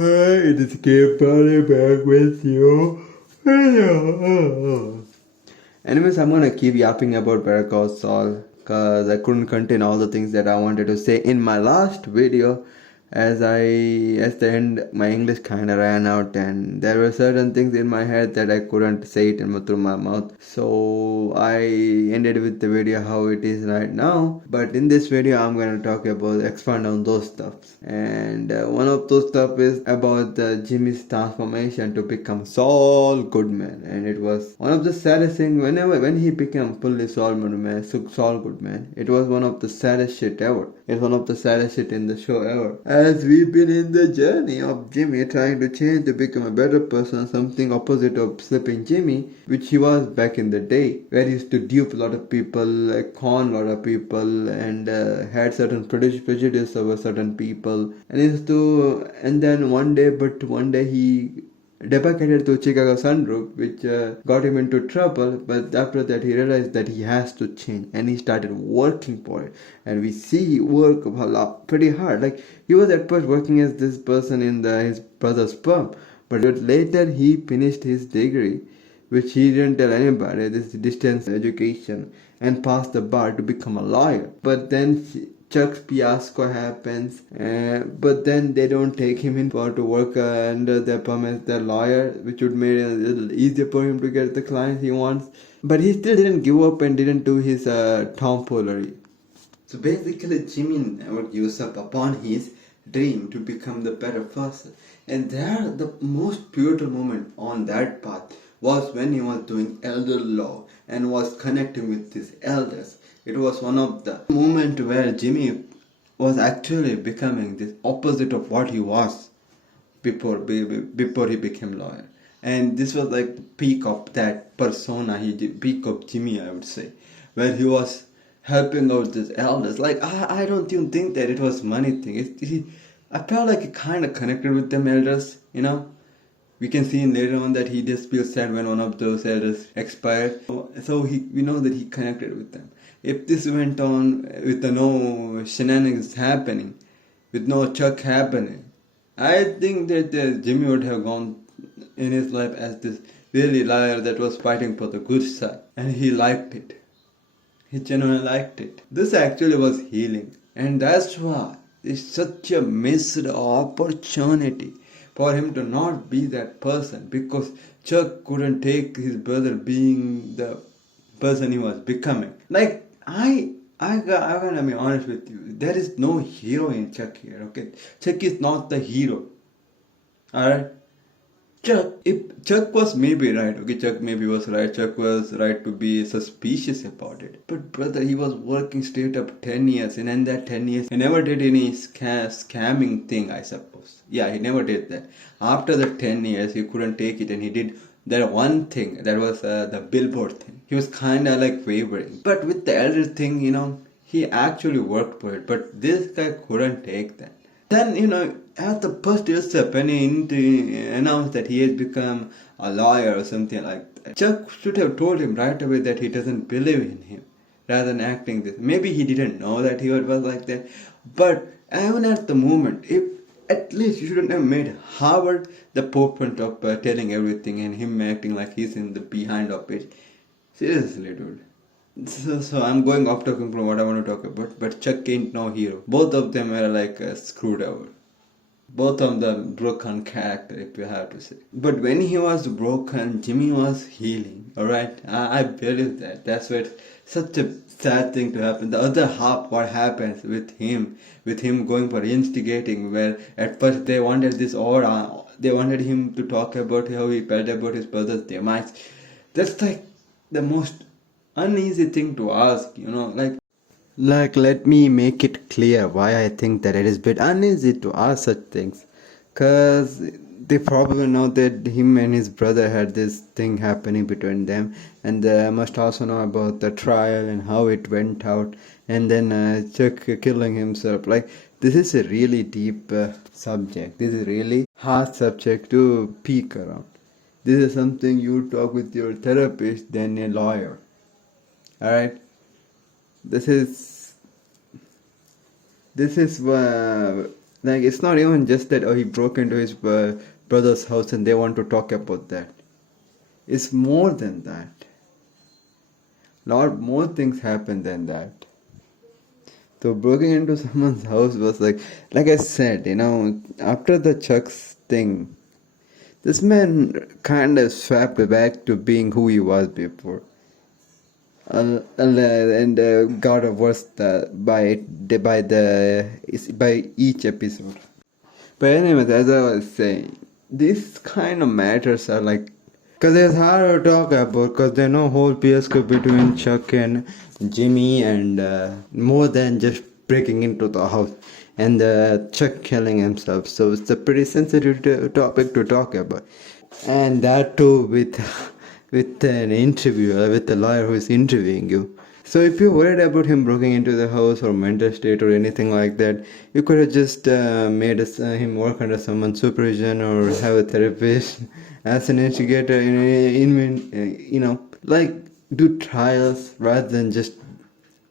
Hi, it is Party back with you. Anyways, I'm gonna keep yapping about Better Call Saul because I couldn't contain all the things that I wanted to say in my last video. As the end, my English kinda ran out, and there were certain things in my head that I couldn't say it through my mouth. So I ended with the video how it is right now. But in this video, I'm gonna talk about expand on those stuffs. And one of those stuff is about Jimmy's transformation to become Saul Goodman, and it was one of the saddest things. When he became fully Saul Goodman, it was one of the saddest shit ever. It's one of the saddest shit in the show ever. As we've been in the journey of Jimmy trying to change to become a better person, something opposite of Slipping Jimmy, which he was back in the day, where he used to dupe a lot of people, con a lot of people, and had certain prejudice over certain people, and then one day he defecated to Chicago sunroof, which got him into trouble. But after that, he realized that he has to change, and he started working for it. And we see he work a lot, pretty hard. Like he was at first working as this person in his brother's firm, but later he finished his degree, which he didn't tell anybody. This distance education, and passed the bar to become a lawyer. But then Chuck's fiasco happens, but then they don't take him in for to work under their firm as their lawyer, which would make it a little easier for him to get the clients he wants. But he still didn't give up and didn't do his tomfoolery. So basically, Jimmy never gives up upon his dream to become the better person. And there, the most pivotal moment on that path was when he was doing elder law and was connecting with his elders. It was one of the moments where Jimmy was actually becoming the opposite of what he was before he became lawyer. And this was like the peak of that persona, peak of Jimmy, I would say, where he was helping out his elders. Like I don't even think that it was money thing. I felt like he kind of connected with them elders, you know. We can see later on that he just feels sad when one of those elders expired. So we know that he connected with them. If this went on with no shenanigans happening, with no Chuck happening, I think that Jimmy would have gone in his life as this really liar that was fighting for the good side. And he liked it. He genuinely liked it. This actually was healing. And that's why it's such a missed opportunity for him to not be that person, because Chuck couldn't take his brother being the person he was becoming. Like I gotta be honest with you. There is no hero in Chuck here. Okay, Chuck is not the hero. All right. If Chuck was maybe right, okay, Chuck maybe was right. Chuck was right to be suspicious about it. But brother, he was working straight up 10 years, and in that 10 years, he never did any scamming thing, I suppose. Yeah, he never did that. After the 10 years, he couldn't take it, and he did that one thing, that was the billboard thing. He was kind of like wavering. But with the elder thing, he actually worked for it. But this guy couldn't take that. Then, at the first step, when he announced that he has become a lawyer or something like that, Chuck should have told him right away that he doesn't believe in him, rather than acting this. Maybe he didn't know that he was like that, but even at the moment, if at least you shouldn't have made Howard the forefront of telling everything and him acting like he's in the behind of it. Seriously, dude. So I'm going off talking from what I want to talk about, but Chuck ain't no hero. Both of them are like screwed over. Both of them broken character, if you have to say. But when he was broken, Jimmy was healing. Alright? I believe that. That's what such a sad thing to happen. The other half, what happens with him going for instigating, where at first they wanted this aura, they wanted him to talk about how he felt about his brother's demise. That's like the most uneasy thing to ask, like let me make it clear why I think that it is a bit uneasy to ask such things, cause they probably know that him and his brother had this thing happening between them, and they must also know about the trial and how it went out, and then Chuck killing himself. Like, this is a really deep subject. This is really hard subject to peek around. This is something you talk with your therapist than a lawyer. Alright, this is Like, it's not even just that, oh, he broke into his brother's house and they want to talk about that. It's more than that. Lot more things happen than that. So breaking into someone's house was like I said, after the Chuck's thing, this man kind of swapped back to being who he was before. And got worse by each episode. But anyways, as I was saying, these kind of matters are like, because it's hard to talk about, because there's no whole fiasco between Chuck and Jimmy, and more than just breaking into the house and Chuck killing himself. So it's a pretty sensitive topic to talk about, and that too with an interviewer, with the lawyer who is interviewing you. So if you're worried about him breaking into the house or mental state or anything like that, you could have just made him work under someone's supervision or have a therapist as an investigator, like do trials rather than just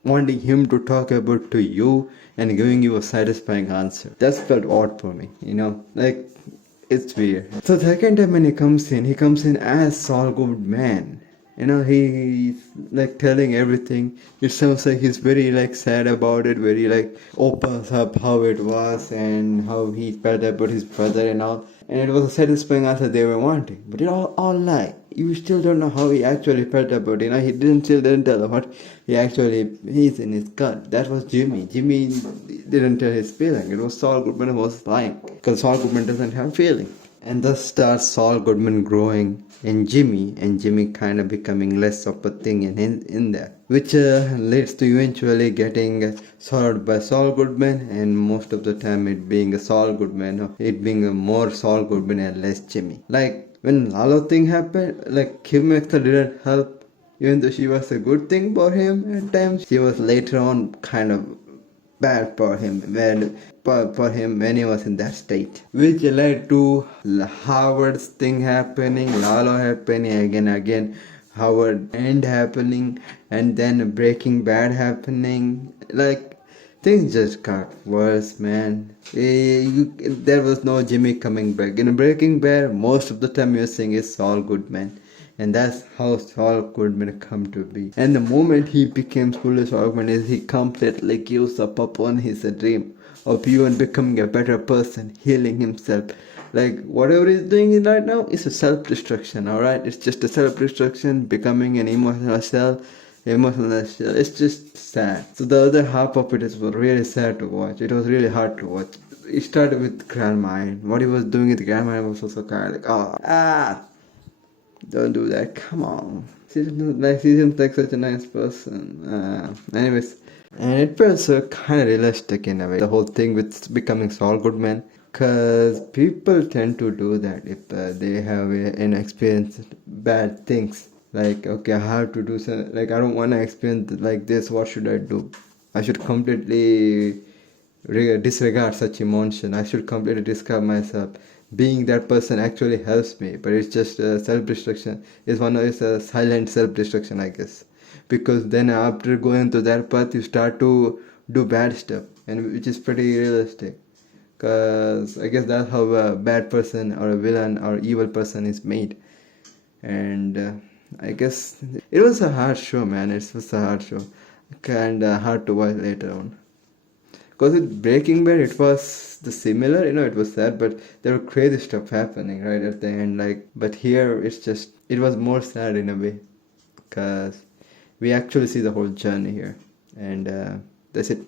wanting him to talk about to you and giving you a satisfying answer. That's felt odd for me, like it's weird. So the second time when he comes in as Saul Goodman. He's like telling everything. It sounds like he's very like sad about it, very like opens up how it was and how he felt about his brother and all. And it was a satisfying answer they were wanting. But it all lie. You still don't know how he actually felt about it. He didn't tell what he's in his gut. That was Jimmy. Jimmy didn't tell his feeling. It was Saul Goodman who was lying. Because Saul Goodman doesn't have feeling. And thus starts Saul Goodman growing and Jimmy kind of becoming less of a thing in there, which leads to eventually getting solved by Saul Goodman, and most of the time it being a Saul Goodman, it being a more Saul Goodman and less Jimmy. Like when Lalo thing happened, like Kim Mcgill didn't help, even though she was a good thing for him at times. She was later on kind of bad for him when he was in that state, which led to Howard's thing happening, Lalo happening again, Howard end happening, and then Breaking Bad happening. Like things just got worse, man. There was no Jimmy coming back. In Breaking Bad, most of the time you're seeing is Saul Goodman. And that's how Saul Goodman come to be. And the moment he became fully Saul Goodman is he completely gives up upon his dream of even becoming a better person, healing himself. Like whatever he's doing right now is a self-destruction, alright? It's just a self-destruction, becoming an emotional shell. It's just sad. So the other half of it is really sad to watch. It was really hard to watch. It started with Grandma, and what he was doing with Grandma was also kind of like, don't do that, come on. She seems like such a nice person. Anyways, and it feels so kind of realistic in a way, the whole thing with becoming Saul Goodman. Because people tend to do that if they have an experience bad things. Like, okay, I have to do something. Like, I don't want to experience like this. What should I do? I should completely disregard such emotion. I should completely discard myself. Being that person actually helps me, but it's just self-destruction. It's a silent self-destruction, I guess, because then after going to that path, you start to do bad stuff, and which is pretty realistic. Because I guess that's how a bad person or a villain or evil person is made, and I guess it was a hard show, man. It was a hard show, and hard to watch later on. Because with Breaking Bad, it was the similar, it was sad, but there were crazy stuff happening right at the end. Like, but here it was more sad in a way, because we actually see the whole journey here, and that's it.